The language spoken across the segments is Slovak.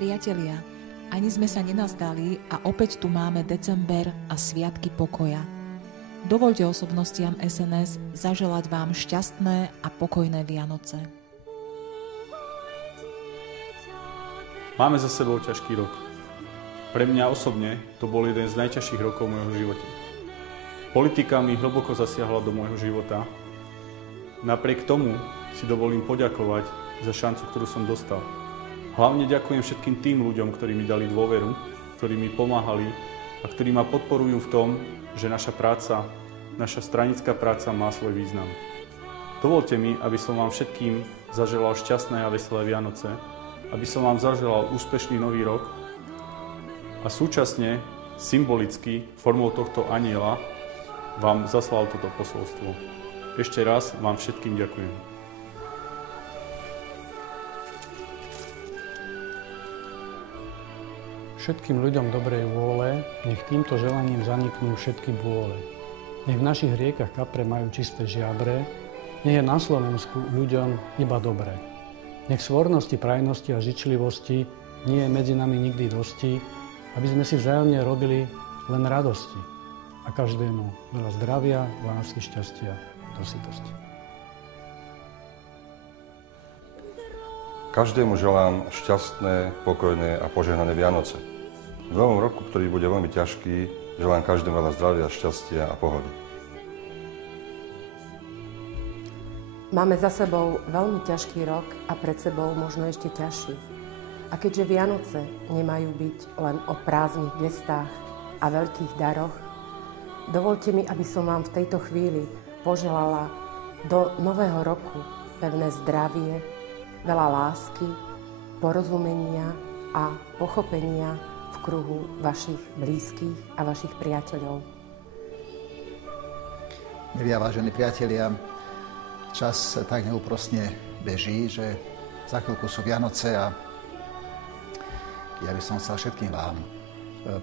priatelia, ani sme sa nenazdali a opäť tu máme december a sviatky pokoja. Dovoľte osobnostiam SNS zaželať vám šťastné a pokojné Vianoce. Máme za sebou ťažký rok. Pre mňa osobne to bol jeden z najťažších rokov v môjho živote. Politika mi hlboko zasiahla do môjho života. Napriek tomu si dovolím poďakovať za šancu, ktorú som dostal. Hlavne ďakujem všetkým tým ľuďom, ktorí mi dali dôveru, ktorí mi pomáhali a ktorí ma podporujú v tom, že naša práca, naša stranická práca má svoj význam. Dovoľte mi, aby som vám všetkým zaželal šťastné a veselé Vianoce, aby som vám zaželal úspešný nový rok a súčasne, symbolicky, formou tohto anjela, vám zaslal toto posolstvo. Ešte raz vám všetkým ďakujem. Všetkým ľuďom dobrej vôle, nech týmto želaním zaniknú všetky bôle. Nech v našich riekach kapre majú čisté žiabre, nech je na Slovensku ľuďom iba dobré. Nech svornosti, prajnosti a žičlivosti nie je medzi nami nikdy dosti, aby sme si vzájomne robili len radosti. A každému veľa zdravia, lásky, šťastia, dositosti. Každému želám šťastné, pokojné a požehnané Vianoce. V novom roku, ktorý bude veľmi ťažký, želám každému veľa zdravia, šťastia a pohody. Máme za sebou veľmi ťažký rok a pred sebou možno ešte ťažší. A keďže Vianoce nemajú byť len o prázdnych gestách a veľkých daroch, dovoľte mi, aby som vám v tejto chvíli poželala do nového roku pevné zdravie, veľa lásky, porozumenia a pochopenia v kruhu vašich blízkych a vašich priateľov. Milí a vážení priatelia, čas tak neúprosne beží, že za chvíľku sú Vianoce a ja by som chcel všetkým vám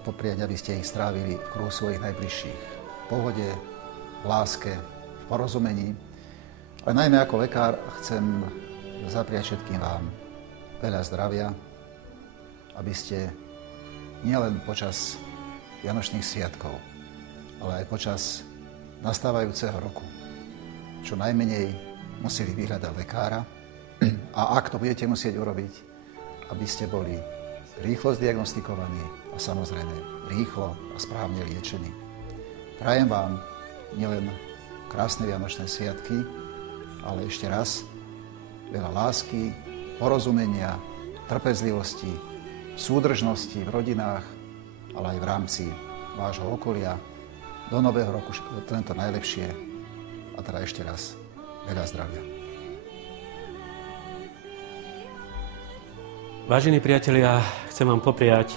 popriať, aby ste ich strávili v kruhu svojich najbližších. V pohode, v láske, v porozumení. Ale najmä ako lekár chcem zapriať všetkým vám veľa zdravia, aby ste nielen počas Vianočných sviatkov, ale aj počas nastávajúceho roku čo najmenej museli vyhľadať lekára a ak to budete musieť urobiť, aby ste boli rýchlo zdiagnostikovaní a samozrejme rýchlo a správne liečení. Prajem vám nielen krásne Vianočné sviatky, ale ešte raz veľa lásky, porozumenia, trpezlivosti, súdržnosti v rodinách, ale aj v rámci vášho okolia. Do nového roku len to najlepšie a teda ešte raz veľa zdravia. Vážení priatelia, chcem vám popriať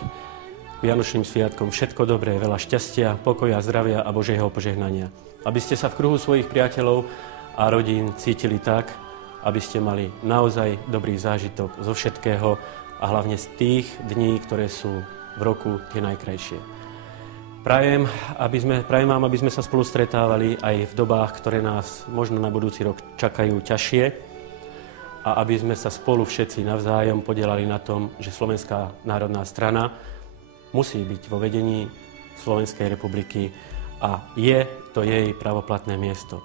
Vianočným sviatkom všetko dobré, veľa šťastia, pokoja, zdravia a Božieho požehnania. Aby ste sa v kruhu svojich priateľov a rodín cítili tak, aby ste mali naozaj dobrý zážitok zo všetkého a hlavne z tých dní, ktoré sú v roku tie najkrajšie. Prajem vám, aby sme sa spolu stretávali aj v dobách, ktoré nás možno na budúci rok čakajú ťažšie a aby sme sa spolu všetci navzájom podielali na tom, že Slovenská národná strana musí byť vo vedení Slovenskej republiky a je to jej pravoplatné miesto.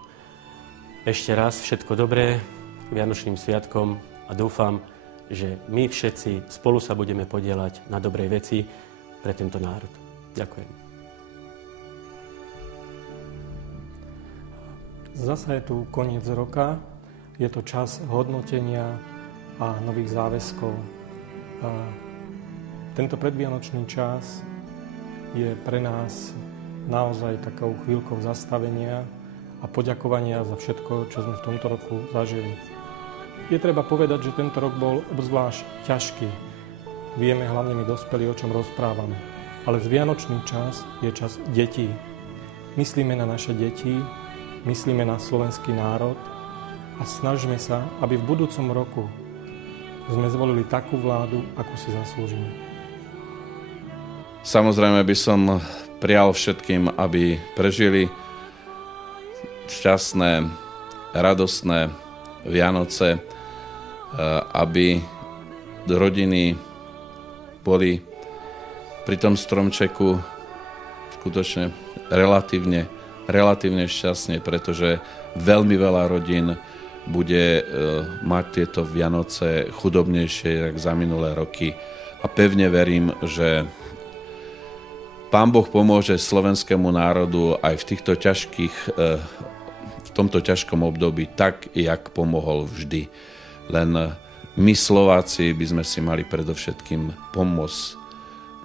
Ešte raz všetko dobré Vianočným sviatkom a dúfam, že my všetci spolu sa budeme podieľať na dobrej veci pre tento národ. Ďakujem. Zasa je tu koniec roka, je to čas hodnotenia a nových záväzkov. A tento predvianočný čas je pre nás naozaj takou chvíľkou zastavenia a poďakovania za všetko, čo sme v tomto roku zažili. Je treba povedať, že tento rok bol obzvlášť ťažký. Vieme hlavne my dospelí, o čom rozprávame. Ale Vianočný čas je čas detí. Myslíme na naše deti, myslíme na slovenský národ a snažíme sa, aby v budúcom roku sme zvolili takú vládu, akú si zaslúžime. Samozrejme by som prial všetkým, aby prežili šťastné, radostné Vianoce, aby rodiny boli pri tom stromčeku skutočne relatívne šťastne, pretože veľmi veľa rodín bude mať tieto Vianoce chudobnejšie ako za minulé roky. A pevne verím, že Pán Boh pomôže slovenskému národu aj v tomto ťažkom období tak, jak pomohol vždy. Len my Slováci by sme si mali predovšetkým pomôcť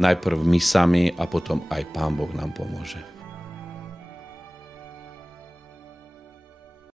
najprv my sami a potom aj Pán Boh nám pomôže.